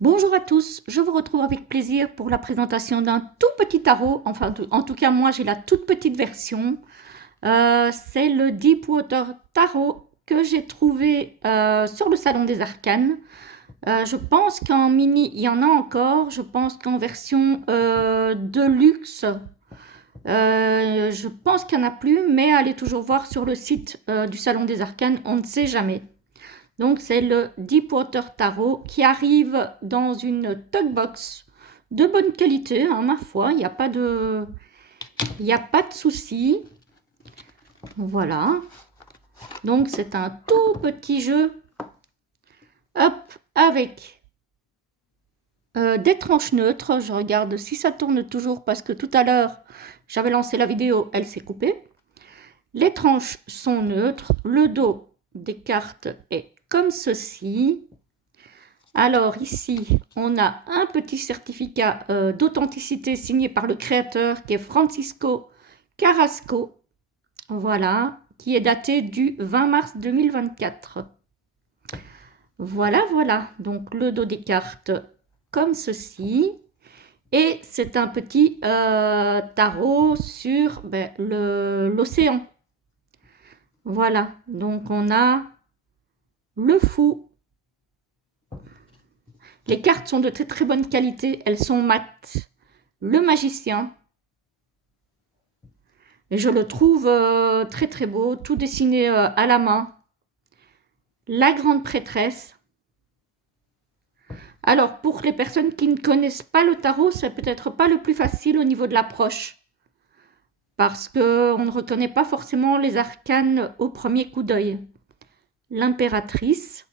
Bonjour à tous, je vous retrouve avec plaisir pour la présentation d'un tout petit tarot. Enfin, en tout cas, moi j'ai la toute petite version. C'est le Deepwater Tarot que j'ai trouvé sur le Salon des Arcanes. Je pense qu'en mini, il y en a encore. Je pense qu'en version de luxe, je pense qu'il n'y en a plus, mais allez toujours voir sur le site du Salon des Arcanes, on ne sait jamais. Donc c'est le Deepwater Tarot qui arrive dans une tote box de bonne qualité, hein, ma foi, il n'y a pas de, il n'y a pas de souci. Voilà. Donc c'est un tout petit jeu, hop, avec des tranches neutres. Je regarde si ça tourne toujours parce que tout à l'heure j'avais lancé la vidéo, elle s'est coupée. Les tranches sont neutres. Le dos des cartes est comme ceci. Alors ici, on a un petit certificat d'authenticité signé par le créateur qui est Francisco Carrasco, voilà, qui est daté du 20 mars 2024. Voilà, voilà, donc le dos des cartes comme ceci. Et c'est un petit tarot sur l'océan. Voilà, donc on a le fou. Les cartes sont de très très bonne qualité, elles sont mates. Le magicien. Et je le trouve très très beau, tout dessiné à la main. La grande prêtresse. Alors pour les personnes qui ne connaissent pas le tarot, c'est peut-être pas le plus facile au niveau de l'approche. Parce qu'on ne reconnaît pas forcément les arcanes au premier coup d'œil. L'impératrice,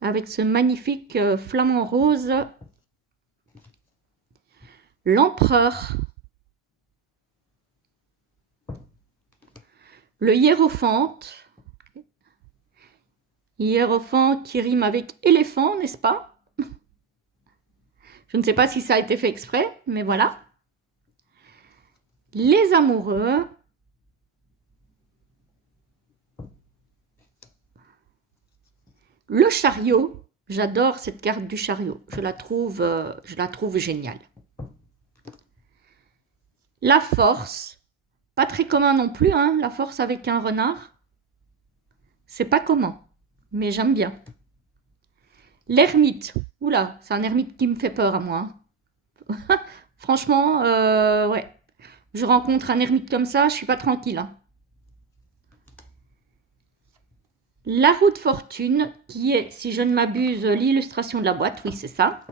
avec ce magnifique flamant rose. L'empereur. Le hiérophant. Hiérophant qui rime avec éléphant, n'est-ce pas? Je ne sais pas si ça a été fait exprès, mais voilà. Les amoureux. Le chariot. J'adore cette carte du chariot. Je la trouve géniale. La force. Pas très commun non plus, hein, la force avec un renard. C'est pas commun, mais j'aime bien. L'ermite. Oula, c'est un ermite qui me fait peur à moi, hein. Franchement, ouais. Je rencontre un ermite comme ça, je suis pas tranquille, hein. La roue de fortune, qui est, si je ne m'abuse, l'illustration de la boîte. Oui, c'est ça.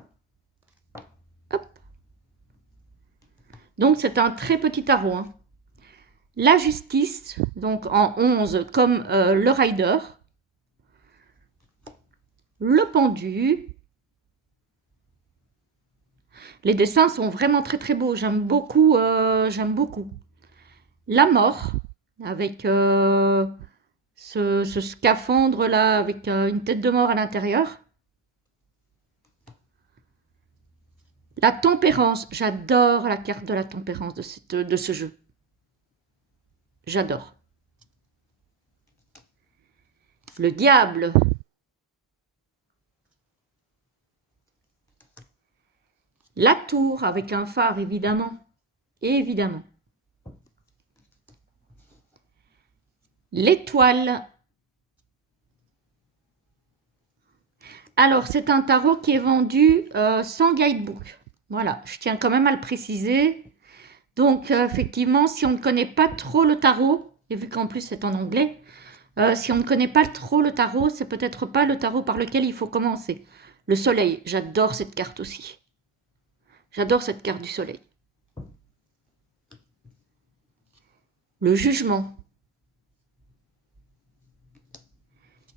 Hop. Donc, c'est un très petit tarot, hein. La justice, donc en 11, comme le rider. Le pendu. Les dessins sont vraiment très très beaux. J'aime beaucoup, j'aime beaucoup. La mort, avec ce scaphandre là, avec une tête de mort à l'intérieur. La tempérance, j'adore la carte de la tempérance de ce jeu. J'adore. Le diable. La tour avec un phare, évidemment. Évidemment. L'étoile. Alors, c'est un tarot qui est vendu sans guidebook. Voilà, je tiens quand même à le préciser. Donc, effectivement, si on ne connaît pas trop le tarot, et vu qu'en plus c'est en anglais, si on ne connaît pas trop le tarot, c'est peut-être pas le tarot par lequel il faut commencer. Le soleil, j'adore cette carte aussi. J'adore cette carte du soleil. Le jugement.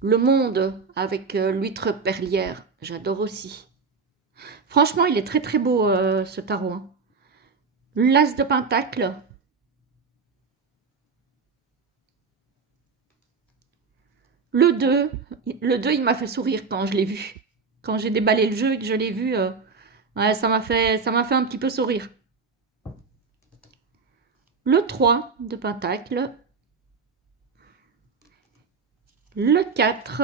Le monde avec l'huître perlière, j'adore aussi. Franchement, il est très très beau ce tarot, hein. L'as de pentacle. Le 2, il m'a fait sourire quand je l'ai vu. Quand j'ai déballé le jeu et que je l'ai vu, ouais, ça m'a fait un petit peu sourire. Le 3 de pentacle. Le 4.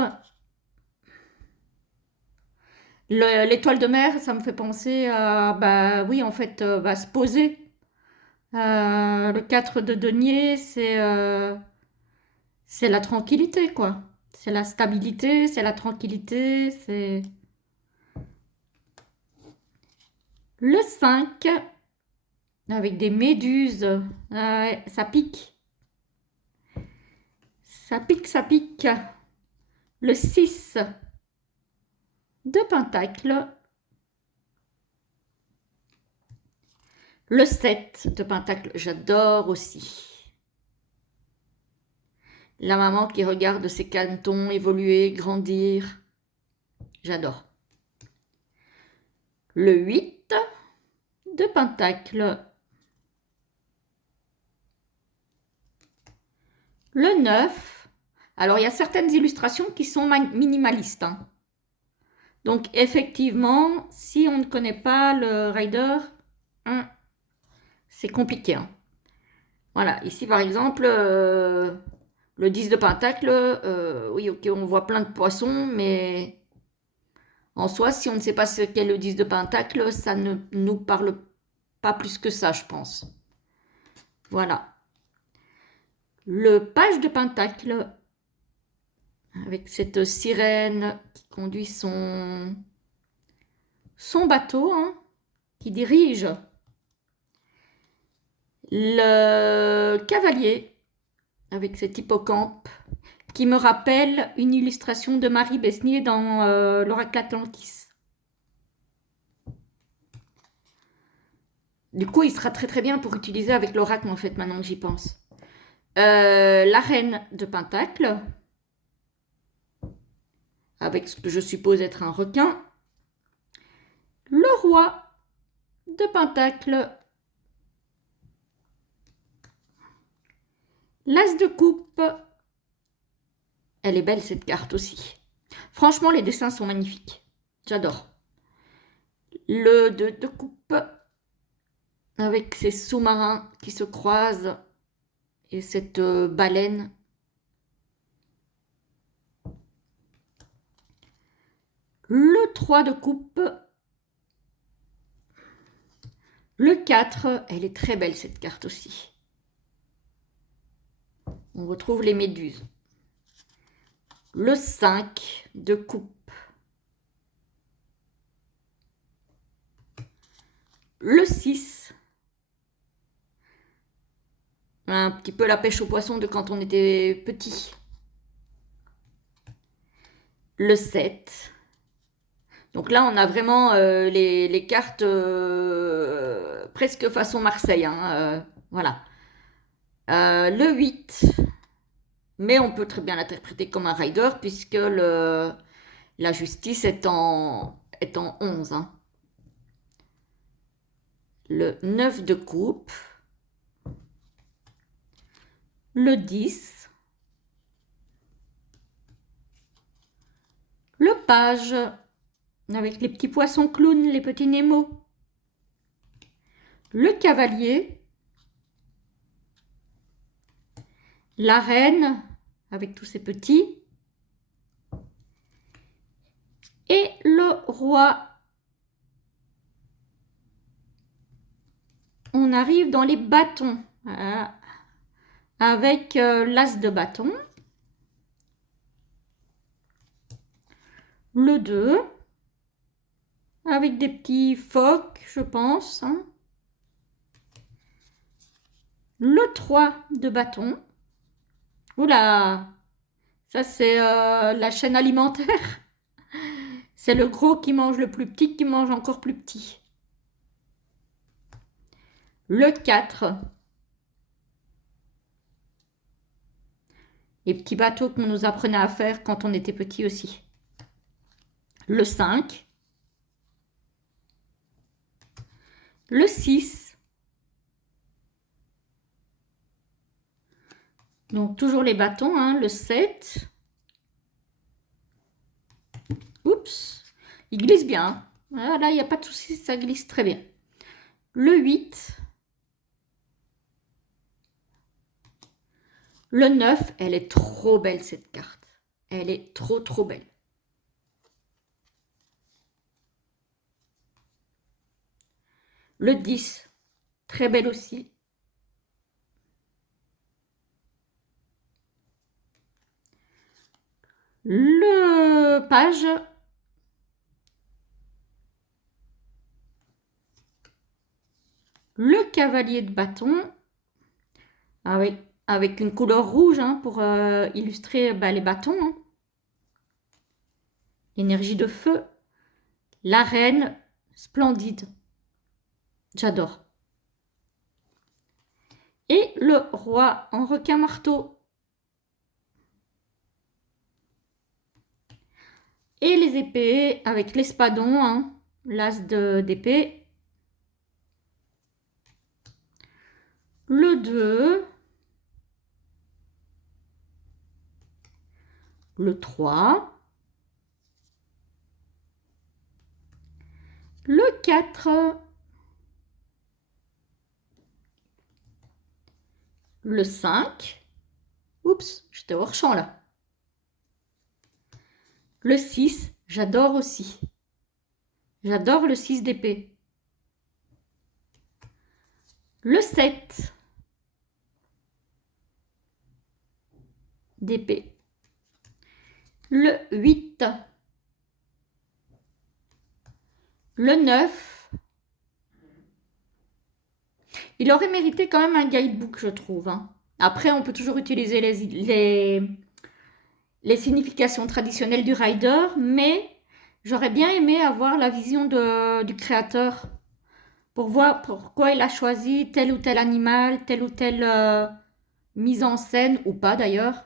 L'étoile de mer, ça me fait penser à, bah oui, en fait, bah, se poser. Le 4 de denier, c'est la tranquillité, quoi. C'est la stabilité, c'est la tranquillité, c'est... Le 5 avec des méduses. Ah ouais, ça pique. Ça pique, ça pique. Le 6 de pentacle. Le 7 de pentacle, j'adore aussi. La maman qui regarde ses canetons évoluer, grandir. J'adore. Le 8 de pentacle. Le 9. Alors, il y a certaines illustrations qui sont minimalistes, hein. Donc, effectivement, si on ne connaît pas le rider, hein, c'est compliqué, hein. Voilà, ici, par exemple, le 10 de pentacle, oui, ok, on voit plein de poissons, mais en soi, si on ne sait pas ce qu'est le 10 de pentacle, ça ne nous parle pas plus que ça, je pense. Voilà. Le page de pentacle, avec cette sirène qui conduit son bateau, hein, qui dirige. Le cavalier, avec cet hippocampe, qui me rappelle une illustration de Marie Besnier dans l'Oracle Atlantis. Du coup, il sera très très bien pour utiliser avec l'oracle, en fait, maintenant que j'y pense. La reine de pentacle, avec ce que je suppose être un requin. Le roi de pentacle. L'as de coupe. Elle est belle cette carte aussi. Franchement, les dessins sont magnifiques. J'adore. Le 2 de coupe. Avec ces sous-marins qui se croisent. Et cette baleine. Le 3 de coupe. Le 4, elle est très belle cette carte aussi. On retrouve les méduses. Le 5 de coupe. Le 6. Un petit peu la pêche aux poissons de quand on était petit. Le 7. Donc là, on a vraiment les cartes presque façon Marseille, hein, voilà. Le 8. Mais on peut très bien l'interpréter comme un rider puisque la justice est en 11. Hein. Le 9 de coupe. Le 10. Le page. Avec les petits poissons clowns, les petits Nemo. Le cavalier. La reine, avec tous ses petits. Et le roi. On arrive dans les bâtons. Voilà. Avec l'as de bâton. Le 2. Avec des petits phoques, je pense. Hein. Le 3 de bâton. Oula, ça c'est la chaîne alimentaire. C'est le gros qui mange le plus petit qui mange encore plus petit. Le 4. Les petits bateaux qu'on nous apprenait à faire quand on était petit aussi. Le 5. Le 6. Donc toujours les bâtons, hein, le 7. Oups, il glisse bien. Voilà, là, il n'y a pas de souci, ça glisse très bien. Le 8. Le 9, elle est trop belle cette carte. Elle est trop trop belle. Le 10, très belle aussi. Le page. Le cavalier de bâton. Avec une couleur rouge hein, pour illustrer les bâtons. Hein. L'énergie de feu. La reine, splendide. J'adore. Et le roi en requin-marteau. Et les épées avec l'espadon, hein, l'as d'épée. Le 2. Le 3. Le 4. Le 5. Oups, j'étais hors champ là. Le 6, j'adore aussi. J'adore le 6 d'épée. Le 7 d'épée. Le 8. Le 9. Il aurait mérité quand même un guidebook, je trouve. Hein. Après, on peut toujours utiliser les significations traditionnelles du rider, mais j'aurais bien aimé avoir la vision du créateur pour voir pourquoi il a choisi tel ou tel animal, telle ou telle mise en scène, ou pas d'ailleurs.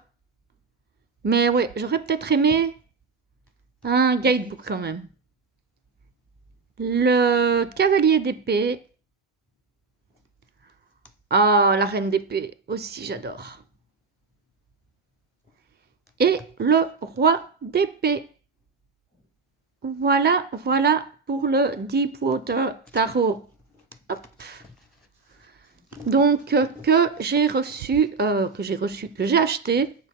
Mais oui, j'aurais peut-être aimé un guidebook quand même. Le cavalier d'épée. Ah, la reine d'épée aussi, j'adore. Et le roi d'épée. Voilà, voilà pour le Deepwater Tarot. Hop. Donc, que j'ai acheté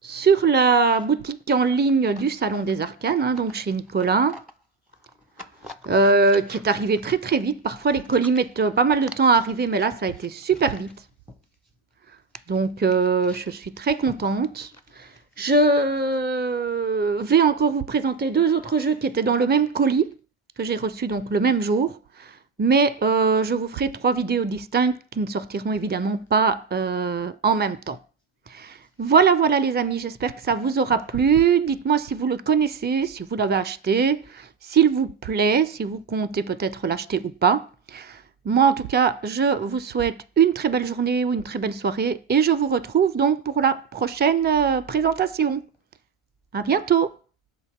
sur la boutique en ligne du Salon des Arcanes, hein, donc chez Nicolas, qui est arrivé très très vite. Parfois, les colis mettent pas mal de temps à arriver, mais là, ça a été super vite. Donc, je suis très contente. Je vais encore vous présenter 2 autres jeux qui étaient dans le même colis, que j'ai reçu donc le même jour. Mais je vous ferai 3 vidéos distinctes qui ne sortiront évidemment pas en même temps. Voilà, voilà les amis, j'espère que ça vous aura plu. Dites-moi si vous le connaissez, si vous l'avez acheté, s'il vous plaît, si vous comptez peut-être l'acheter ou pas. Moi, en tout cas, je vous souhaite une très belle journée ou une très belle soirée et je vous retrouve donc pour la prochaine présentation. À bientôt!